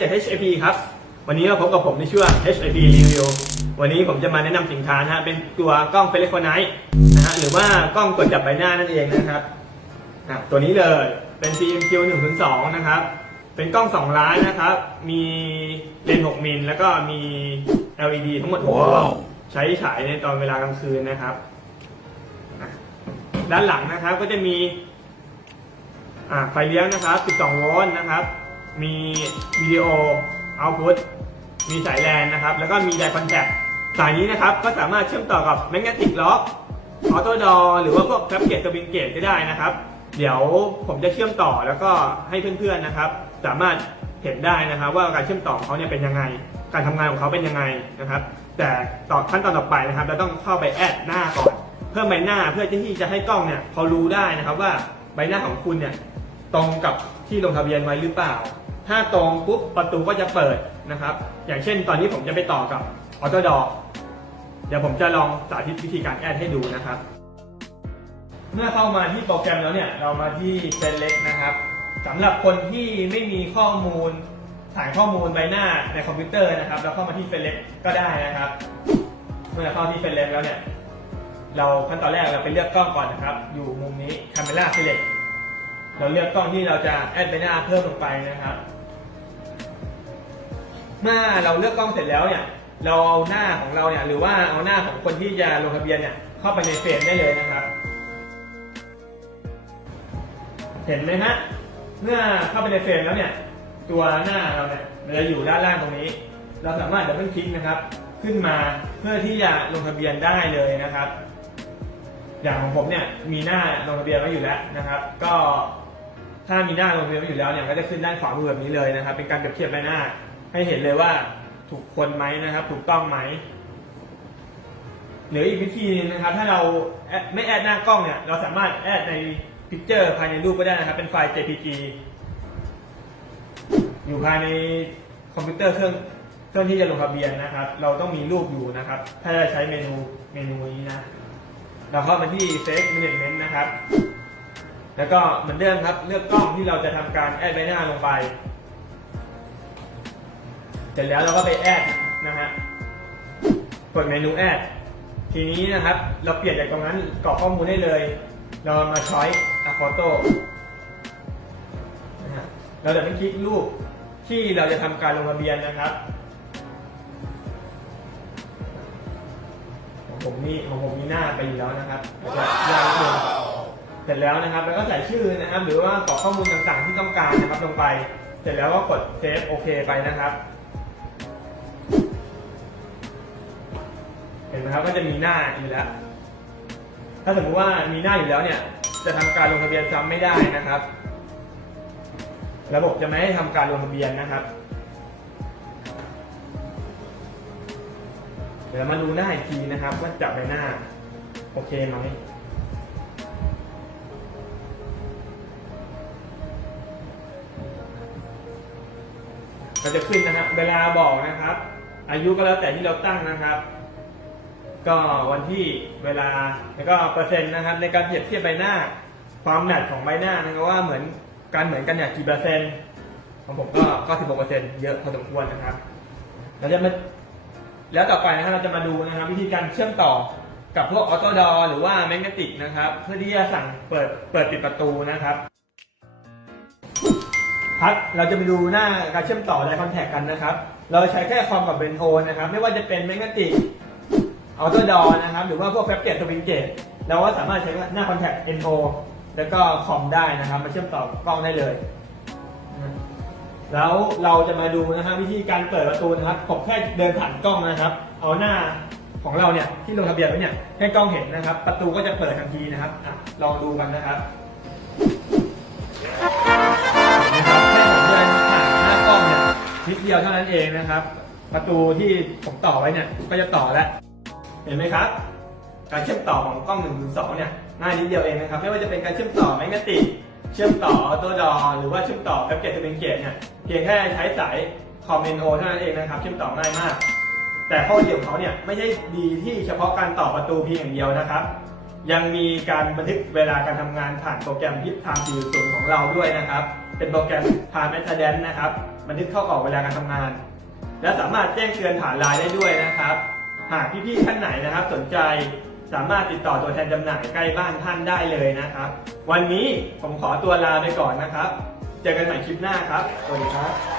HAP ครับ วันนี้เราพบกับผมในช่วง HAP Review วันนี้ผมจะมาแนะนำสินค้านะฮะเป็นตัวกล้องเฟล e โ o ไน t ์นะฮะหรือว่ากล้องตรวจจับใบหน้านั่นเองนะครับอะตัวนี้เลยเป็น CMQ 102นะครับเป็นกล้อง 2 ล้านนะครับ มีเลนส์6มิลแล้วก็มี LED ทั้งหมด6ดวงใช้ฉายในตอนเวลากลางคืนนะครับอะด้านหลังนะครับก็จะมีอ่าไฟเลี้ยงนะครับ 12 โวลต์นะครับ มีวิดีโอเอาพุตมีสายแลนนะครับ แล้วก็มีไดคอนแทคสายนี้นะครับ ก็สามารถเชื่อมต่อกับแมกเนติกล็อกออโต้ดอหรือว่าพวกแฟลเกตกับวินเกตก็ได้นะครับ เดี๋ยวผมจะเชื่อมต่อแล้วก็ให้เพื่อนๆนะครับ สามารถเห็นได้นะครับ ว่าการเชื่อมต่อของเขาเนี่ยเป็นยังไง การทำงานของเขาเป็นยังไงนะครับ แต่ต่อขั้นตอนต่อไปนะครับ เราต้องเข้าไปแอดหน้าก่อนเพิ่มใบหน้าเพื่อที่จะให้กล้องเนี่ยเขารู้ได้นะครับว่าใบหน้าของคุณเนี่ยตรงกับที่ลงทะเบียนไว้หรือเปล่า ถ้าตรงปุ๊บประตูก็จะเปิดนะครับ อย่างเช่นตอนนี้ผมจะไปต่อกับออโต้ดอเดี๋ยวผมจะลองสาธิตวิธีการแอดให้ดูนะครับ เมื่อเข้ามาที่โปรแกรมแล้วเนี่ย เรามาที่เซนเล็กนะครับสำหรับคนที่ไม่มีข้อมูลถ่ายข้อมูลใบหน้าในคอมพิวเตอร์นะครับ แล้วเข้ามาที่เซนเล็กก็ได้นะครับ เมื่อเข้าที่เซนเล็กแล้วเนี่ย เราขั้นตอนแรกเราไปเลือกกล้องก่อนนะครับ อยู่มุมนี้ Camera Select เราเลือกกล้องที่เราจะแอดใบหน้าเพิ่มลงไปนะครับ เมื่อเราเลือกกล้องเสร็จแล้วเนี่ย เราเอาหน้าของเราเนี่ยหรือว่าเอาหน้าของคนที่จะลงทะเบียนเนี่ยเข้าไปในเฟรมได้เลยนะครับ เห็นไหมฮะ เมื่อเข้าไปในเฟรมแล้วเนี่ย ตัวหน้าเราเนี่ยมันจะอยู่ด้านล่างตรงนี้ เราสามารถดับเบิลคลิกนะครับ ขึ้นมาเพื่อที่จะลงทะเบียนได้เลยนะครับ อย่างของผมเนี่ยมีหน้าลงทะเบียนไว้อยู่แล้วนะครับ ก็ถ้ามีหน้าลงทะเบียนไว้อยู่แล้วเนี่ยก็จะขึ้นด้านขวามือแบบนี้เลยนะครับ เป็นการเปรียบเทียบใบหน้า ให้เห็นเลยว่าถูกคนไหมนะครับ ถูกต้องไหมหรืออีกวิธีหนึงนะครับ ถ้าเราแอดไม่แอดหน้ากล้องเนี่ย เราสามารถแอดในพิกเจอร์ภายในรูปก็ได้นะครับ เป็นไฟล์ JPG อยู่ภายในคอมพิวเตอร์เครื่องเครื่องที่จะลงทะเบียนนะครับ เราต้องมีรูปอยู่นะครับ ถ้าจะใช้เมนูเมนูนี้นะ เราเข้ามาที่ Save Management นะครับ แล้วก็เหมือนเดิมครับ เลือกกล้องที่เราจะทำการแอดใบหน้าลงไป สร็จแล้วเราก็ไปแอดนะฮะกดเมนูแอดทีนี้นะครับ เราเปลี่ยนจากตรงนั้นกรอกข้อมูลได้เลย เรามาช้อยอะโฟโต้นะฮะเราจะไปคลิกรูปที่เราจะทำการลงทะเบียนนะครับของผมนี่ของผมมีหน้าไปอยู่แล้วนะครับแล้วก็ยางเสร็จแล้วนะครับ แล้วก็ใส่ชื่อนะครับ หรือว่ากรอกข้อมูลต่างๆที่ต้องการนะครับลงไป เสร็จแล้วก็กดเซฟโอเคไปนะครับ ห็นไหมครับก็จะมีหน้าอยู่แล้ว ถ้าสมมติว่ามีหน้าอยู่แล้วเนี่ย จะทำการลงทะเบียนซ้ำไม่ได้นะครับ ระบบจะไม่ให้ทำการลงทะเบียนนะครับ เดี๋ยวมาดูหน้าอีกทีนะครับ ว่าจับใบหน้า โอเคไหมก็จะขึ้นนะครับ เวลาบอกนะครับ อายุก็แล้วแต่ที่เราตั้งนะครับ ก็วันที่เวลาแล้วก็เปอร์เซ็นต์นะครับในการเปรียบเทียบใบหน้า ความหนักของใบหน้านะครับว่าเหมือนการเหมือนกันเนี่ยกี่เปอร์เซ็นต์ของผมก็ก็สิบหกเปอร์เซ็นต์เยอะพอสมควรนะครับเราจะมาแล้วต่อไปนะครับเราจะมาดูนะครับ วิธีการเชื่อมต่อกับพวกออโต้ดอหรือว่าแมกเนติกนะครับ เพื่อที่จะสั่งเปิดเปิดปิดประตูนะครับครับเราจะไปดูหน้าการเชื่อมต่อไดคอนแทคกันนะครับ เราใช้แค่คอมกับเบนโทนะครับ ไม่ว่าจะเป็นแมกเนติก ออโต้ดอนะครับ หรือว่าพวกแฟบเกตสวิงเกตเราก็สามารถใช้หน้าคอนแทค NO แล้วก็คอมได้นะครับ มาเชื่อมต่อกล้องได้เลย แล้วเราจะมาดูนะครับวิธีการเปิดประตูนะครับผมแค่เดินผ่านกล้องนะครับ เอาหน้าของเราเนี่ยที่ลงทะเบียนไว้เนี่ยให้กล้องเห็นนะครับ ประตูก็จะเปิดทันทีนะครับอลองดูกันนะครับนะครับแค่ผมเดินผ่านหน้ากล้องเนี่ยนิดเดียวเท่านั้นเองนะครับ ประตูที่ผมต่อไว้เนี่ยก็จะต่อแล้ว เห็นไหมครับ การเชื่อมต่อของกล้อง1นึเนี่ยง่ายนิดเดียวเองนะครับ ไม่ว่าจะเป็นการเชื่อมต่อแมกเนติกเชื่อมต่อออโต้ดอหรือว่าเชื่อมต่อแอปเกตจะเป็นเกตเนี่ยเพียงแค่ใช้สายคอมเมนโอเท่านั้นเองนะครับ เชื่อมต่อง่ายมาก แต่ข้อดีของเขาเนี่ยไม่ใช่ดีที่เฉพาะการต่อประตูเพียงอย่างเดียวนะครับ ยังมีการบันทึกเวลาการทำงานผ่านโปรแกรมยิปไทม์40ของเราด้วยนะครับ เป็นโปรแกรม Time a t t e n d a n c e นะครับ บันทึกเข้าออกเวลาการทำงาน และสามารถแจ้งเตือนผ่านไลน์ได้ด้วยนะครับ หากพี่ๆท่านไหนนะครับ สนใจสามารถติดต่อตัวแทนจำหน่ายใกล้บ้านท่านได้เลยนะครับ วันนี้ผมขอตัวลาไปก่อนนะครับ เจอกันใหม่คลิปหน้าครับสวัสดีครับ